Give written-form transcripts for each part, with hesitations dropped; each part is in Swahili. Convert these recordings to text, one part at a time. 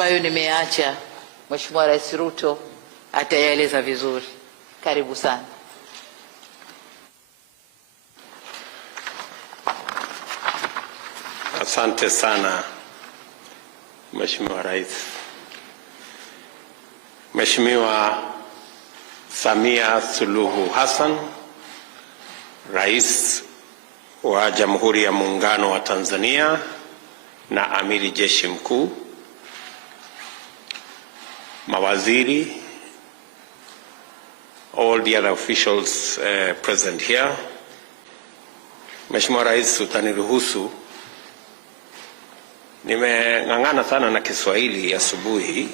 ambayo nimeacha, Mheshimiwa Rais Ruto atayaeleza vizuri. Karibu sana. Asante sana Mheshimiwa Rais. Mheshimiwa Samia Suluhu Hassan, Rais wa Jamhuri ya Muungano wa Tanzania na Amiri Jeshi Mkuu, mawaziri, all the other officials present here. Mheshimiwa Rais, utaniruhusu, nimeng'ang'ana sana na Kiswahili asubuhi,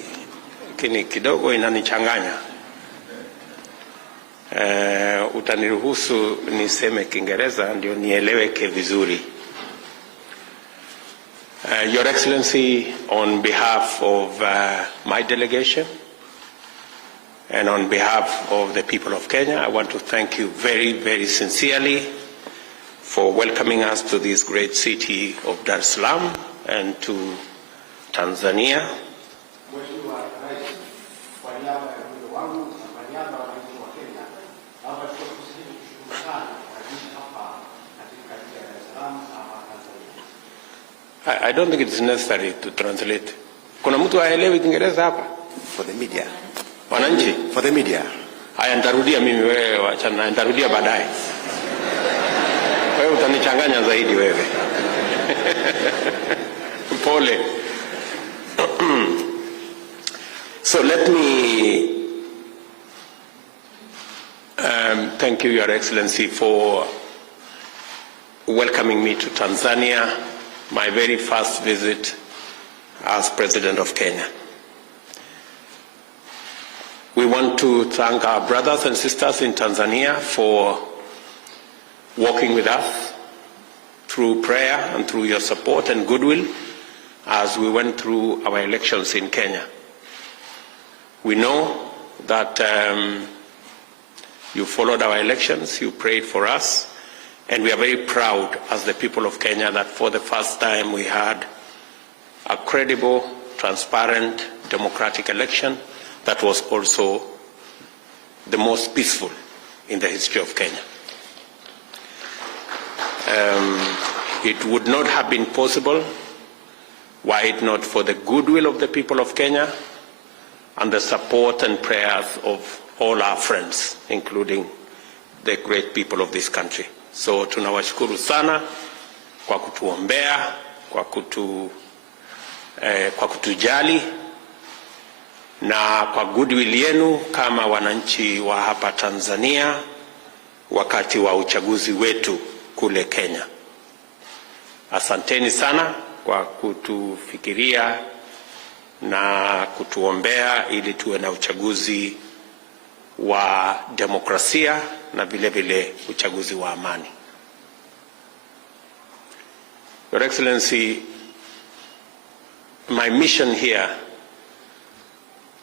lakini kidogo inanichanganya. Utaniruhusu niseme Kiingereza ndio nieleweke vizuri. Your Excellency, on behalf of my delegation and on behalf of the people of Kenya, I want to thank you very, very sincerely for welcoming us to this great city of Dar es Salaam and to Tanzania. I don't think it's necessary to translate. Kuna mtu aelewi Kiingereza hapa? For the media. Wananchi? For the media. Haya, nitarudia mimi, wewe wachana, nitarudia baadaye. Wewe utanichanganya zaidi wewe. Pole. So let me thank you, Your Excellency, for welcoming me to Tanzania, my very first visit as President of Kenya. We want to thank our brothers and sisters in Tanzania for working with us through prayer and through your support and goodwill as we went through our elections in Kenya. We know that you followed our elections, you prayed for us, and we are very proud as the people of Kenya that for the first time we had a credible, transparent, democratic election that was also the most peaceful in the history of Kenya. It would not have been possible were it not for the goodwill of the people of Kenya and the support and prayers of all our friends, including the great people of this country. So tunawashukuru sana kwa kutuombea, kwa kutujali na kwa goodwill yenu kama wananchi wa hapa Tanzania wakati wa uchaguzi wetu kule Kenya. Asanteni sana kwa kutufikiria na kutuombea ili tuwe na uchaguzi wa demokrasia na vile vile uchaguzi wa amani. Your Excellency, my mission here,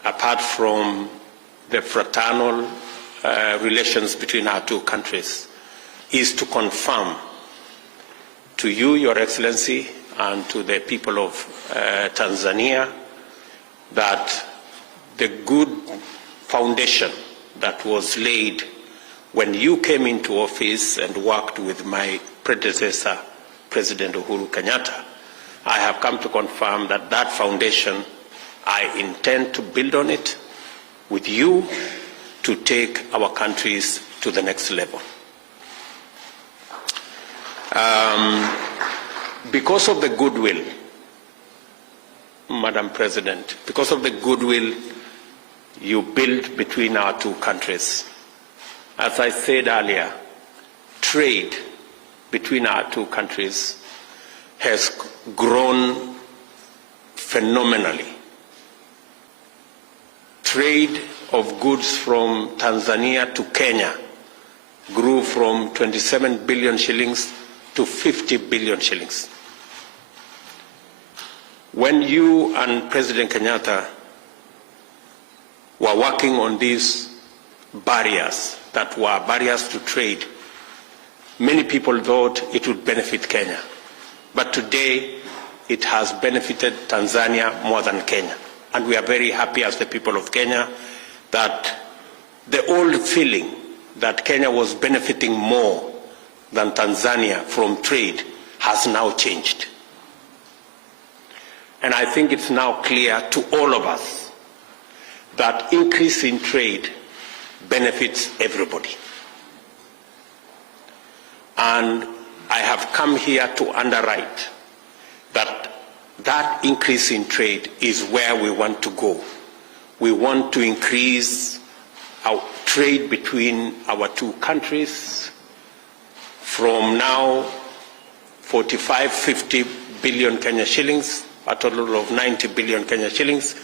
apart from the fraternal relations between our two countries, is to confirm to you, Your Excellency, and to the people of Tanzania that the good foundation that was laid when you came into office and worked with my predecessor, President Uhuru Kenyatta, I have come to confirm that that foundation, I intend to build on it with you to take our countries to the next level. Because of the goodwill, Madam President, because of the goodwill you build between our two countries, as I said earlier, trade between our two countries has grown phenomenally. Trade of goods from Tanzania to Kenya grew from 27 billion shillings to 50 billion shillings. When you and President Kenyatta were working on these barriers that were barriers to trade, many people thought it would benefit Kenya. But today, it has benefited Tanzania more than Kenya. And we are very happy as the people of Kenya that the old feeling that Kenya was benefiting more than Tanzania from trade has now changed. And I think it's now clear to all of us that increase in trade benefits everybody. And I have come here to underwrite that that increase in trade is where we want to go. We want to increase our trade between our two countries from now 45, 50 billion Kenya shillings, a total of 90 billion Kenya shillings.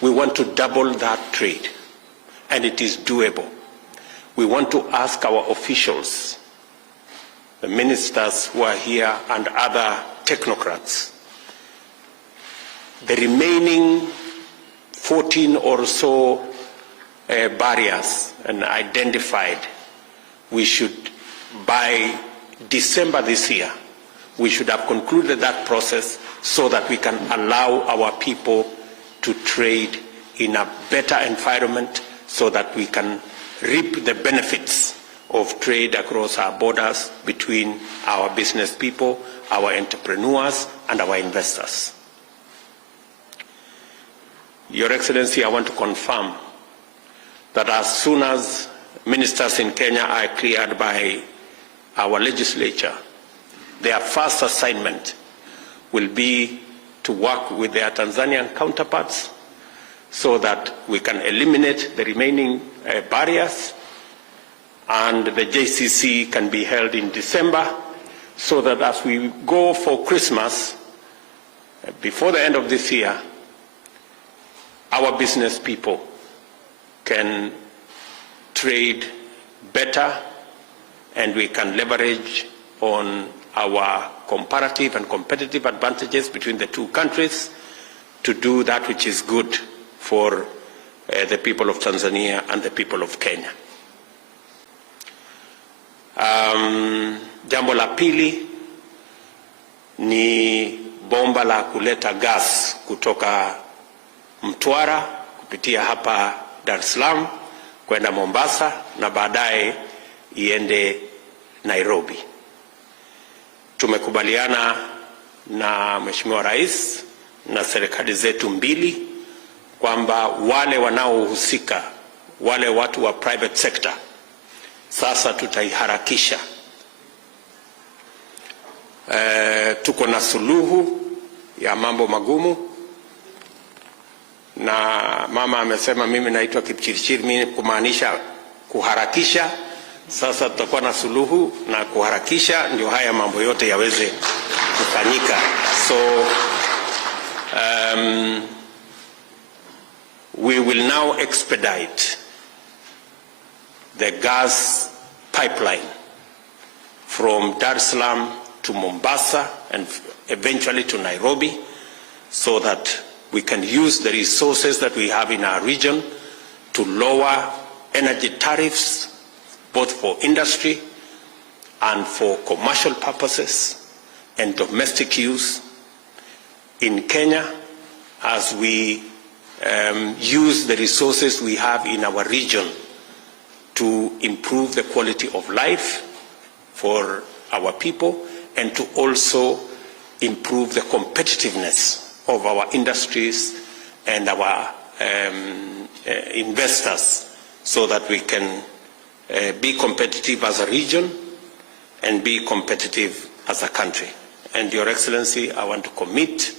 We want to double that trade, and it is doable. We want to ask our officials, the ministers who are here and other technocrats, the remaining 14 or so barriers and identified, we should, by December this year, we should have concluded that process so that we can allow our people to trade in a better environment, so that we can reap the benefits of trade across our borders between our business people, our entrepreneurs, and our investors. Your Excellency, I want to confirm that as soon as ministers in Kenya are cleared by our legislature, their first assignment will be to work with their Tanzanian counterparts so that we can eliminate the remaining barriers, and the JCC can be held in December, so that as we go for Christmas, before the end of this year, our business people can trade better, and we can leverage on our comparative and competitive advantages between the two countries to do that which is good for the people of Tanzania and the people of Kenya. Jambo la pili ni bomba la kuleta gas kutoka Mtwara kupitia hapa Dar es Salaam kwenda Mombasa na baadaye iende Nairobi. Tumekubaliana na Mheshimiwa Rais na serikali zetu mbili kwamba wale wanaohusika, wale watu wa private sector, sasa tutaiharakisha. Tuko na suluhu ya mambo magumu, na mama amesema mimi naitwa Kipchirchir, mimi kumaanisha kuharakisha. Sasa tutakuwa na suluhu na kuharakisha, ndio haya mambo yote yaweze kufanyika. So we will now expedite the gas pipeline from Dar es Salaam to Mombasa and eventually to Nairobi, so that we can use the resources that we have in our region to lower energy tariffs, both for industry and for commercial purposes and domestic use in Kenya, as we use the resources we have in our region to improve the quality of life for our people and to also improve the competitiveness of our industries and our investors, so that we can be competitive as a region and be competitive as a country. And Your Excellency, I want to commit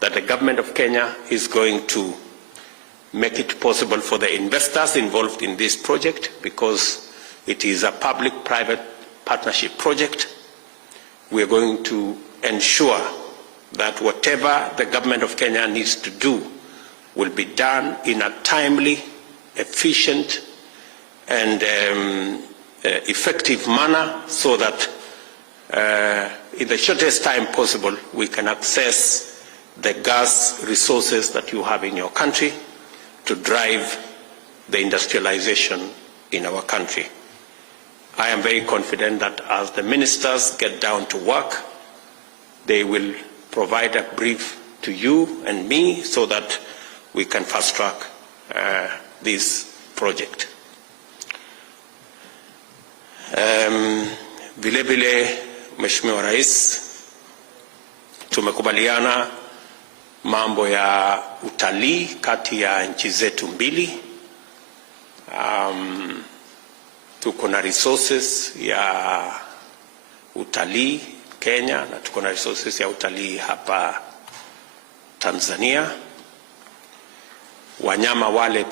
that the government of Kenya is going to make it possible for the investors involved in this project, because it is a public-private partnership project. We are going to ensure that whatever the government of Kenya needs to do will be done in a timely, efficient, and effective manner, so that in the shortest time possible we can access the gas resources that you have in your country to drive the industrialization in our country. I am very confident that as the ministers get down to work, they will provide a brief to you and me, so that we can fast track this project. Vile vile, Mheshimiwa Rais, tumekubaliana mambo ya utalii kati ya nchi zetu mbili. Tuko na resources ya utalii Kenya na tuko na resources ya utalii hapa Tanzania. Wanyama wale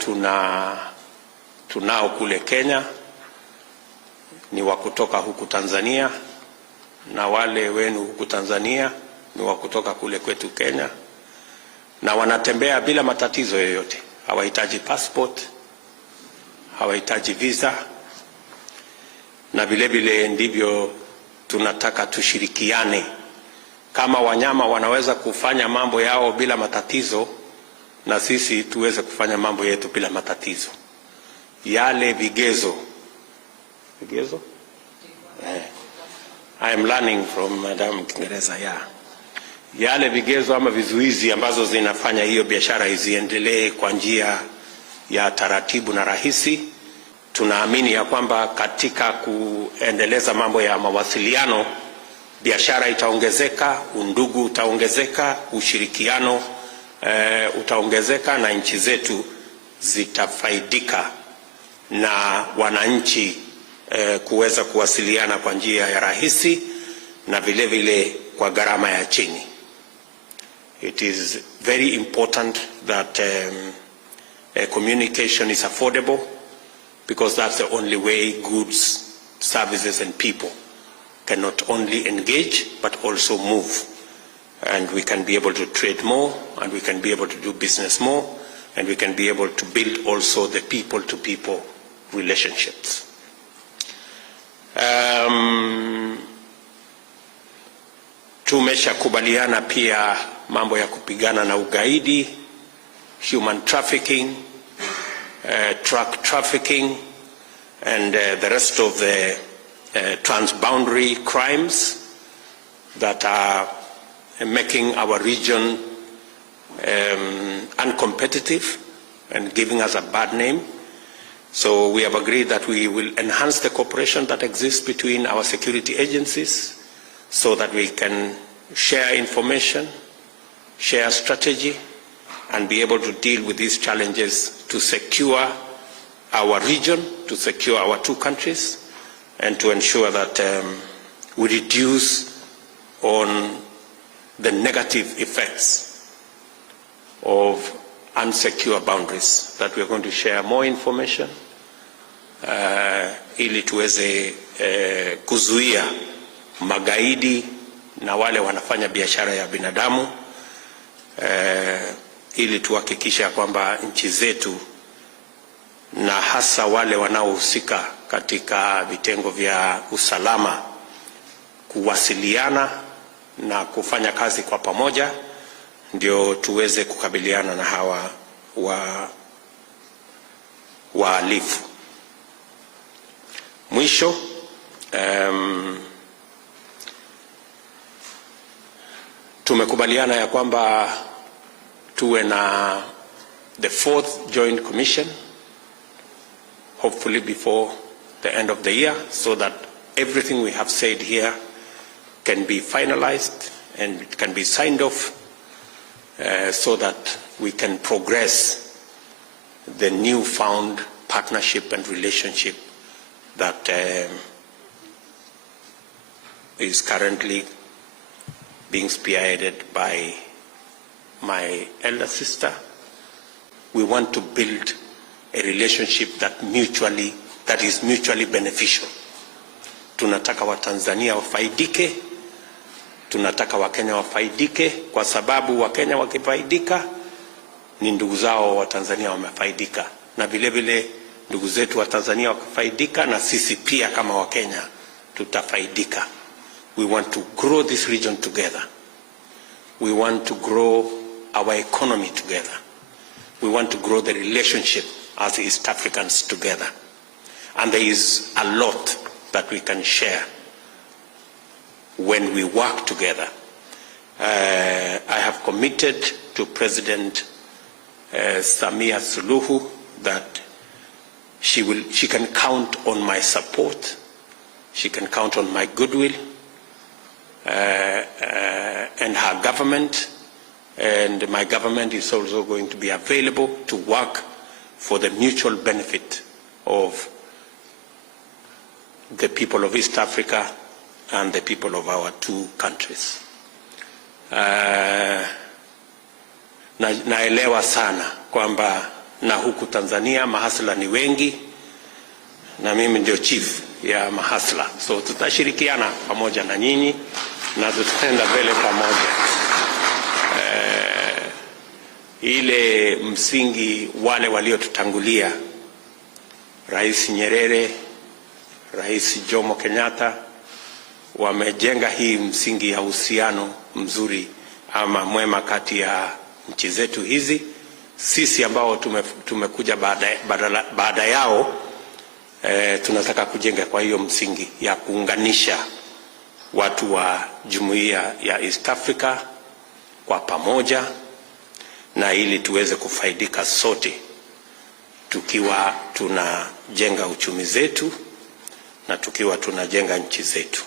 tunao kule Kenya ni wa kutoka huku Tanzania, na wale wenu huku Tanzania ni wa kutoka kule kwetu Kenya, na wanatembea bila matatizo yoyote. Hawahitaji passport, hawahitaji visa, na vile vile ndivyo tunataka tushirikiane. Kama wanyama wanaweza kufanya mambo yao bila matatizo, na sisi tuweze kufanya mambo yetu bila matatizo. Yale vigezo I am learning from Madam Kiingereza, yale vigezo ama vizuizi ambazo zinafanya hiyo biashara iziendelee kwa njia ya taratibu na rahisi. Tunaamini ya kwamba katika kuendeleza mambo ya mawasiliano, biashara itaongezeka, undugu utaongezeka, ushirikiano utaongezeka, na nchi zetu zitafaidika na wananchi kuweza kuwasiliana kwa njia ya rahisi na vile vile kwa gharama ya chini. It is very important that communication is affordable, because that's the only way goods, services and people can not only engage but also move, and we can be able to trade more, and we can be able to do business more, and we can be able to build also the people-to-people relationships. Tumeshakubaliana pia mambo ya kupigana na ugaidi, human trafficking, truck trafficking, and the rest of the transboundary crimes that are making our region uncompetitive and giving us a bad name. So we have agreed that we will enhance the cooperation that exists between our security agencies so that we can share information, share strategy, and be able to deal with these challenges to secure our region, to secure our two countries, and to ensure that we reduce on the negative effects of unsecure boundaries, that we are going to share more information ili tuweze kuzuia magaidi na wale wanafanya biashara ya binadamu, ili tuhakikisha kwamba nchi zetu na hasa wale wanaohusika katika vitengo vya usalama kuwasiliana na kufanya kazi kwa pamoja, ndio tuweze kukabiliana na hawa wahalifu. Mwisho, tumekubaliana ya kwamba tuwe na the 4th joint commission hopefully before the end of the year, so that everything we have said here can be finalized and it can be signed off, so that we can progress the newfound partnership and relationship that is currently being spearheaded by my elder sister. We want to build a relationship that is mutually beneficial. Tunataka Watanzania wafaidike, tunataka Wakenya wafaidike, kwa sababu Wakenya wakifaidika ni ndugu zao wa Tanzania wamefaidika, na vile vile ndugu zetu wa Tanzania wakifaidika na sisi pia kama Wakenya tutafaidika. We want to grow this region together. We want to grow our economy together. We want to grow the relationship as East Africans together. And there is a lot that we can share when we work together. I have committed to President Samia Suluhu that she can count on my support, she can count on my goodwill, and her government, and my government is also going to be available to work for the mutual benefit of the people of East Africa and the people of our two countries. Naelewa sana kwamba na huku Tanzania mahasla ni wengi na mimi ndio chief ya mahasla, so tutashirikiana pamoja na nyinyi na tutaenda mbele pamoja. Ile msingi wale waliotutangulia, Rais Nyerere, Rais Jomo Kenyatta, wamejenga hii msingi ya uhusiano mzuri ama mwema kati ya nchi zetu hizi. Sisi ambao tumekuja baada yao, tunataka kujenga kwa hiyo msingi ya kuunganisha watu wa jumuiya ya East Africa kwa pamoja, na ili tuweze kufaidika sote tukiwa tunajenga uchumi zetu na tukiwa tunajenga nchi zetu.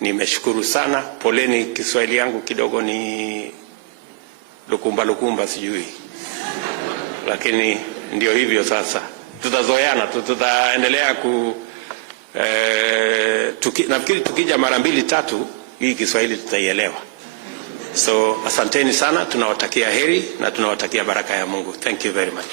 Nimeshukuru sana. Poleni, Kiswahili yangu kidogo ni lukumba sijui, lakini ndio hivyo sasa. Tutazoeana, tutaendelea nafikiri tukija mara 2-3 hii Kiswahili tutaielewa. So asanteni sana, tunawatakia heri na tunawatakia baraka ya Mungu. Thank you very much.